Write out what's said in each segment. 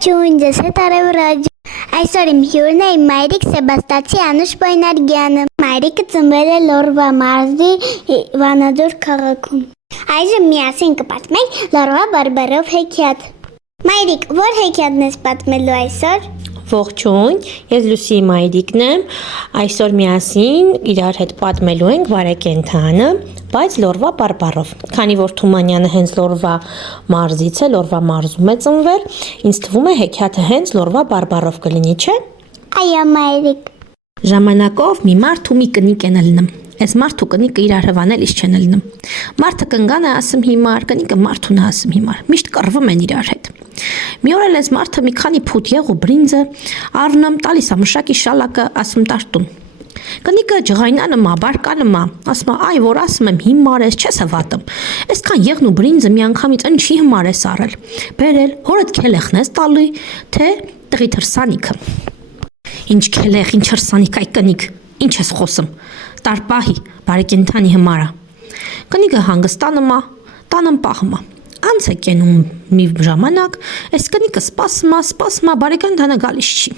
Ողջույն, ձեզ հետ Արևրաջ։ Այսօր իմ հյուրն է իմ մայրիկ Սեբաստացի Անուշ Պայնարգյանը։ Մայրիկը ծնվել է Լորվա մարզի Վանաձոր քաղաքում։ Այժմ միասին կպատմենք Լորվա բարբառով հեքիաթ։ Մայրիկ, որ հեքիաթն ես պատմելու այսօր։ Ողջույն, ես Լուսիի մայրիկն եմ, այսօր միասին իրար հետ պատմելու ենք վարակենդանը, բայց Լորվա բարբառով, քանի որ Թումանյանը հենց Լորվա մարզից է, Լորվա մարզում է ծնվել, ինձ թվում է հեքիաթը հենց Լորվա բարբառով կլինի, չէ՞։ Այո, մայրիկ։ Ժամանակով մի մարդ ու մի կնիկ են ելնում, այս մարդ ու կնիկը իրար հվանելիս չեն ելնում, մարդը կնգանը ասում հիմար, կնիկը մարդուն ասում հիմար, միշտ կռվում են իրար հետ։ Մի օր էլ այս մարդը մի քանի փութ եղ ու բրինձը առնում տալիս է մշակի շալակը ասում տարտում։ Կնիկը ջղայնանում է, բարկանում է, ասում է այ որ ասում եմ հիմար ես, չես հավատում։ Այսքան եղն ու բրինձը մի անգամից ինչի հիմար ես առել։ Բերել, հորդ քելեխն ես տալի, թե տղի թրսանիքը։ Ինչ քելեխ, ինչ հրսանիք այ կնիկ, ինչ ես խոսում։ Տարպահի, բարեկենդանի հիմարա։ Կնիկը հանգստանում է, տանն պահում է։ Անց է կենում մի ժամանակ, այս կնիկը սպասում է, բարեկենդանը գալիս չի։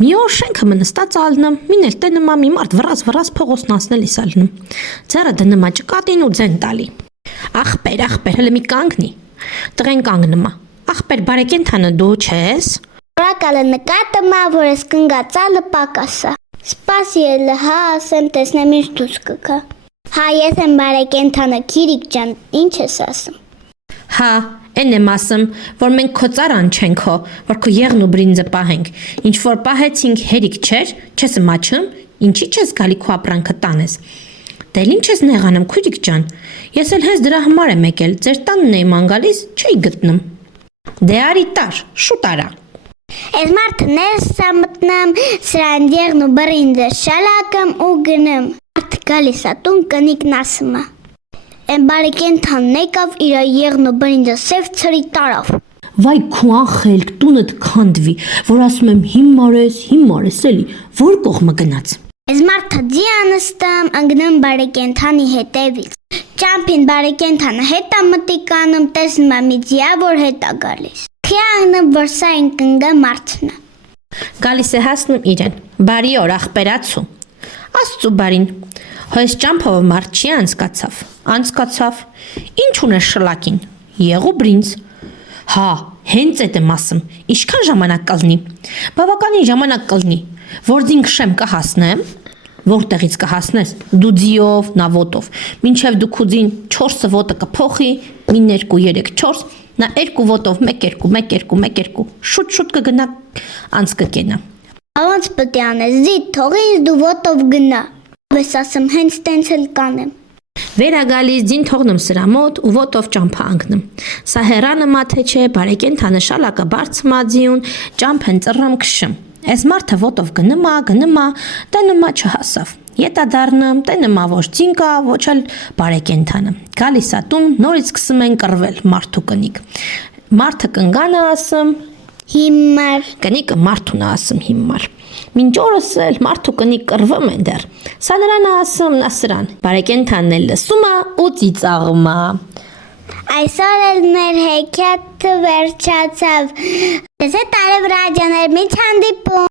Մի օր շենքը մնստած ալնում, մին էլ տենում է մի մարդ վրազ փողոցն անցնելիս ալնում։ Ձեռը դնում է ճկատին ու ձեն տալի։ Ախպեր, հələ մի կանգնի։ Տղեն կանգնում է։ Ախպեր, բարեկենդանը դու չես։ Որակալը նկատում է, որ ես կնգածալը պակասա։ Սպասի հա, ասեմ, տեսնեմ ինչ դուս կգա։ Հա, ես եմ բարեկենդանը, Քիրիկ ջան, ինչ ես ասում։ Հա, են եմ ասում, որ մենք քո ծարան չենք հո, որ քո եղն ու բրինձը պահենք, ինչ որ պահեցինք հերիք չէր, չես ըմաչում, ինչի չես գալի քո ապրանքը տանես։ Դել ինչ ես նեղանում, քույրիկ ջան, ես էլ հենց դրա համար եմ եկել, ձեր տանն էի ման գալիս, չէի գտնում։ Դե արի տար, շուտ արա։ Այս մարդը ներս է մտնում, սրան եղն ու բրինձը շալակում ու գնում։ Մարդը գալիս է տուն, կնիկն ասում է։ Են բարեկենդանն եկավ իր եղն ու բրինձը սև ցրի տարավ։ Վայ քո անխելք տունդ քանդվի, որ ասում եմ հիմար ես էլի, որ կողմը գնաց։ Այս մարդը ձիանստում ընկնում բարեկենդանի հետևից։ Ճամփին բարեկենդանը հետ է մտիկանում, տեսնում է մի ձիա, որ հետ է գալիս։ Քիանը որ սա ընկնգա մարդն է։ Գալիս է հասնում իրեն։ Բարի օր ախպերացու։ Աստծու բարին։ Հոյս ճամփով մարդ չի անցկացավ։ Ինչ ունես շլակին։ Եղու բրինձ։ Հա, հենց այդ եմ ասում։ Ինչքան ժամանակ կլնի։ Բավականին ժամանակ կլնի։ Որ ձին քշեմ կհասնեմ։ Որտեղից կհասնես։ Դու ձիով, նա ոտով։ Մինչև դու քուձին 4 ոտը կփոխի, մին 2 3 4, նա 2 ոտով 1 2 շուտ կգնա, անց կկենա։ Ոնց պետք է անես, զի թողից դու ոտով գնա։ Ես ասում հենց տենց էլ կանեմ։ Վերագալիս ձին թողնում սրա մոտ ու ոտով ճամփա անկնում։ Սա հերանը մաթե չէ, բարեկենդանը շալակը բարձմաձիուն, ճամփեն ծռռում քշում։ Այս մարդը ոտով գնում է, տենում է չհասավ։ Ետա դառնում, տենում է ոչ ձին կա, ոչ էլ բարեկենդանը։ Գալիս է տուն, նորից սկսում են կռվել մարդ ու կնիկ։ Մարդը կնգանը ասում հիմար, կնիկը մարդուն ասում հիմար։ Մինչ օրս էլ մարդ ու կնիկ կռվում են դեռ։ Սա նրան ասում, նա սրան։ Բարեկենդանն էլ լսում է ու ծիծաղում է։ Այսօր էլ մեր հեքիաթը վերջացավ։ Ես հետ Արևրաջաներ, մի հանդիպում։